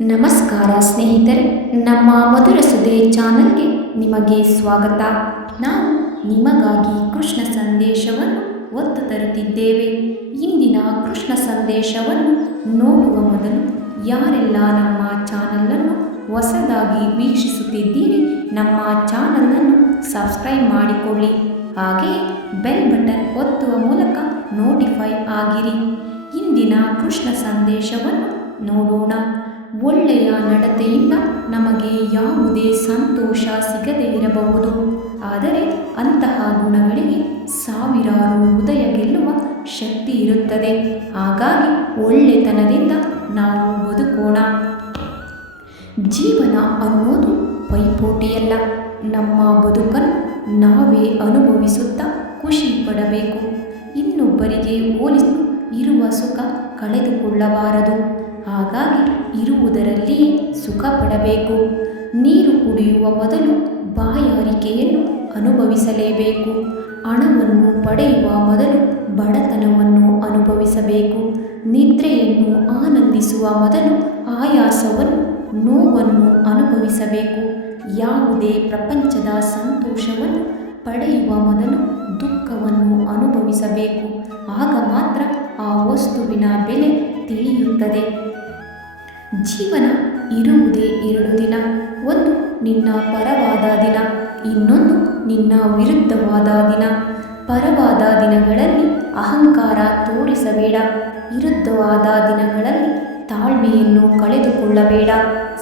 ನಮಸ್ಕಾರ ಸ್ನೇಹಿತರೆ, ನಮ್ಮ ಮಧುರ ಸುಧೆ ಚಾನಲ್ಗೆ ನಿಮಗೆ ಸ್ವಾಗತ. ನಾವು ನಿಮಗಾಗಿ ಕೃಷ್ಣ ಸಂದೇಶವನ್ನು ಒತ್ತು ತರುತ್ತಿದ್ದೇವೆ. ಇಂದಿನ ಕೃಷ್ಣ ಸಂದೇಶವನ್ನು ನೋಡುವ ಮೊದಲು ಯಾರೆಲ್ಲ ನಮ್ಮ ಚಾನಲನ್ನು ಹೊಸದಾಗಿ ವೀಕ್ಷಿಸುತ್ತಿದ್ದೀರಿ, ನಮ್ಮ ಚಾನಲನ್ನು ಸಬ್ಸ್ಕ್ರೈಬ್ ಮಾಡಿಕೊಳ್ಳಿ. ಹಾಗೆಯೇ ಬೆಲ್ ಬಟನ್ ಒತ್ತುವ ಮೂಲಕ ನೋಟಿಫೈ ಆಗಿರಿ. ಇಂದಿನ ಕೃಷ್ಣ ಸಂದೇಶವನ್ನು ನೋಡೋಣ. ಒಳ್ಳೆಯ ನಡತೆಯಿಂದ ನಮಗೆ ಯಾವುದೇ ಸಂತೋಷ ಸಿಗದೇ ಇರಬಹುದು, ಆದರೆ ಅಂತಹ ಗುಣಗಳಿಗೆ ಸಾವಿರಾರು ಹೃದಯ ಗೆಲ್ಲುವ ಶಕ್ತಿ ಇರುತ್ತದೆ. ಹಾಗಾಗಿ ಒಳ್ಳೆತನದಿಂದ ನಾವು ಬದುಕೋಣ. ಜೀವನ ಅನ್ನೋದು ಪೈಪೋಟಿಯಲ್ಲ. ನಮ್ಮ ಬದುಕನ್ನು ನಾವೇ ಅನುಭವಿಸುತ್ತಾ ಖುಷಿ ಪಡಬೇಕು. ಇನ್ನೊಬ್ಬರಿಗೆ ಹೋಲಿಸಿ ಇರುವ ಸುಖ ಕಳೆದುಕೊಳ್ಳಬಾರದು. ಹಾಗಾಗಿ ಇರುವುದರಲ್ಲಿಯೇ ಸುಖ ಪಡಬೇಕು. ನೀರು ಕುಡಿಯುವ ಮೊದಲು ಬಾಯಾರಿಕೆಯನ್ನು ಅನುಭವಿಸಲೇಬೇಕು. ಹಣವನ್ನು ಪಡೆಯುವ ಮೊದಲು ಬಡತನವನ್ನು ಅನುಭವಿಸಬೇಕು. ನಿದ್ರೆಯನ್ನು ಆನಂದಿಸುವ ಮೊದಲು ಆಯಾಸವನ್ನು, ನೋವನ್ನು ಅನುಭವಿಸಬೇಕು. ಯಾವುದೇ ಪ್ರಪಂಚದ ಸಂತೋಷವನ್ನು ಪಡೆಯುವ ಮೊದಲು ದುಃಖವನ್ನು ಅನುಭವಿಸಬೇಕು. ಆಗ ಮಾತ್ರ ಆ ವಸ್ತುವಿನ ಬೆಲೆ ತಿಳಿಯುತ್ತದೆ. ಜೀವನ ಇರುವುದೇ 2 ದಿನ. ಒಂದು ನಿನ್ನ ಪರವಾದ ದಿನ, ಇನ್ನೊಂದು ನಿನ್ನ ವಿರುದ್ಧವಾದ ದಿನ. ಪರವಾದ ದಿನಗಳಲ್ಲಿ ಅಹಂಕಾರ ತೋರಿಸಬೇಡ. ವಿರುದ್ಧವಾದ ದಿನಗಳಲ್ಲಿ ತಾಳ್ಮೆಯನ್ನು ಕಳೆದುಕೊಳ್ಳಬೇಡ.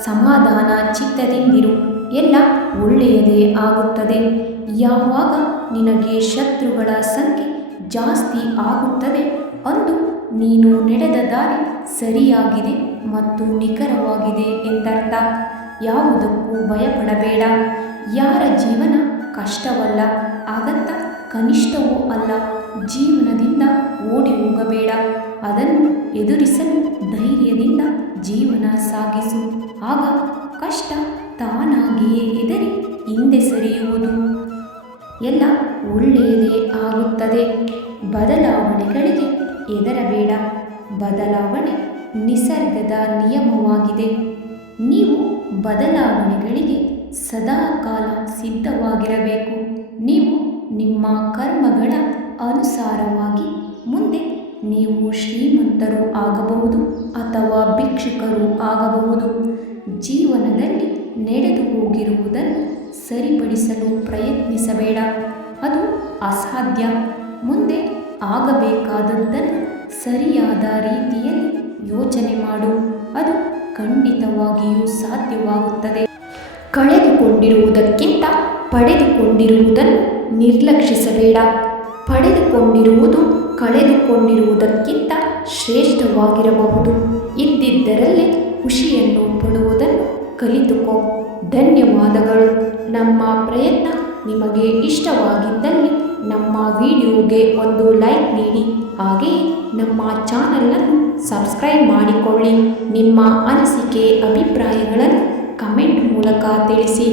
ಸಮಾಧಾನ ಚಿತ್ತದಿಂದಿರು, ಎಲ್ಲ ಒಳ್ಳೆಯದೇ ಆಗುತ್ತದೆ. ಯಾವಾಗ ನಿನಗೆ ಶತ್ರುಗಳ ಸಂಖ್ಯೆ ಜಾಸ್ತಿ ಆಗುತ್ತದೆ, ಅಂದು ನೀನು ನಡೆದ ದಾರಿ ಸರಿಯಾಗಿದೆ ಮತ್ತು ನಿಖರವಾಗಿದೆ ಎಂದರ್ಥ. ಯಾವುದಕ್ಕೂ ಭಯಪಡಬೇಡ. ಯಾರ ಜೀವನ ಕಷ್ಟವಲ್ಲ, ಹಾಗಂತ ಕನಿಷ್ಠವೂ ಅಲ್ಲ. ಜೀವನದಿಂದ ಓಡಿ ಹೋಗಬೇಡ. ಅದನ್ನು ಎದುರಿಸಲು ಧೈರ್ಯದಿಂದ ಜೀವನ ಸಾಗಿಸು. ಆಗ ಕಷ್ಟ ತಾನಾಗಿಯೇ ಎದರಿ ಹಿಂದೆ ಸರಿಯುವುದು. ಎಲ್ಲ ಒಳ್ಳೆಯದೇ ಆಗುತ್ತದೆ. ಬದಲಾವಣೆಗಳಿಗೆ ಹೆದರಬೇಡ. ಬದಲಾವಣೆ ನಿಸರ್ಗದ ನಿಯಮವಾಗಿದೆ. ನೀವು ಬದಲಾವಣೆಗಳಿಗೆ ಸದಾಕಾಲ ಸಿದ್ಧವಾಗಿರಬೇಕು. ನೀವು ನಿಮ್ಮ ಕರ್ಮಗಳ ಅನುಸಾರವಾಗಿ ಮುಂದೆ ನೀವು ಶ್ರೀಮಂತರು ಆಗಬಹುದು ಅಥವಾ ಭಿಕ್ಷುಕರು ಆಗಬಹುದು. ಜೀವನದಲ್ಲಿ ನಡೆದು ಹೋಗಿರುವುದನ್ನು ಸರಿಪಡಿಸಲು ಪ್ರಯತ್ನಿಸಬೇಡ. ಅದು ಅಸಾಧ್ಯ. ಮುಂದೆ ಆಗಬೇಕಾದದ್ದನ್ನು ಸರಿಯಾದ ರೀತಿಯಲ್ಲಿ ಯೋಚನೆ ಮಾಡು. ಅದು ಖಂಡಿತವಾಗಿಯೂ ಸಾಧ್ಯವಾಗುತ್ತದೆ. ಕಳೆದುಕೊಂಡಿರುವುದಕ್ಕಿಂತ ಪಡೆದುಕೊಂಡಿರುವುದನ್ನು ನಿರ್ಲಕ್ಷಿಸಬೇಡ. ಪಡೆದುಕೊಂಡಿರುವುದು ಕಳೆದುಕೊಂಡಿರುವುದಕ್ಕಿಂತ ಶ್ರೇಷ್ಠವಾಗಿರಬಹುದು. ಇದ್ದಿದ್ದರಲ್ಲೇ ಖುಷಿಯನ್ನು ಪಡುವುದನ್ನು ಕಲಿತುಕೋ. ಧನ್ಯವಾದಗಳು. ನಮ್ಮ ಪ್ರಯತ್ನ ನಿಮಗೆ ಇಷ್ಟವಾಗಿದ್ದಲ್ಲಿ ನಮ್ಮ ವಿಡಿಯೋಗೆ ಒಂದು ಲೈಕ್ ನೀಡಿ. ಹಾಗೆಯೇ ನಮ್ಮ ಚಾನಲನ್ನು ಸಬ್ಸ್ಕ್ರೈಬ್ ಮಾಡಿಕೊಳ್ಳಿ. ನಿಮ್ಮ ಅನಿಸಿಕೆ, ಅಭಿಪ್ರಾಯಗಳನ್ನು ಕಮೆಂಟ್ ಮೂಲಕ ತಿಳಿಸಿ.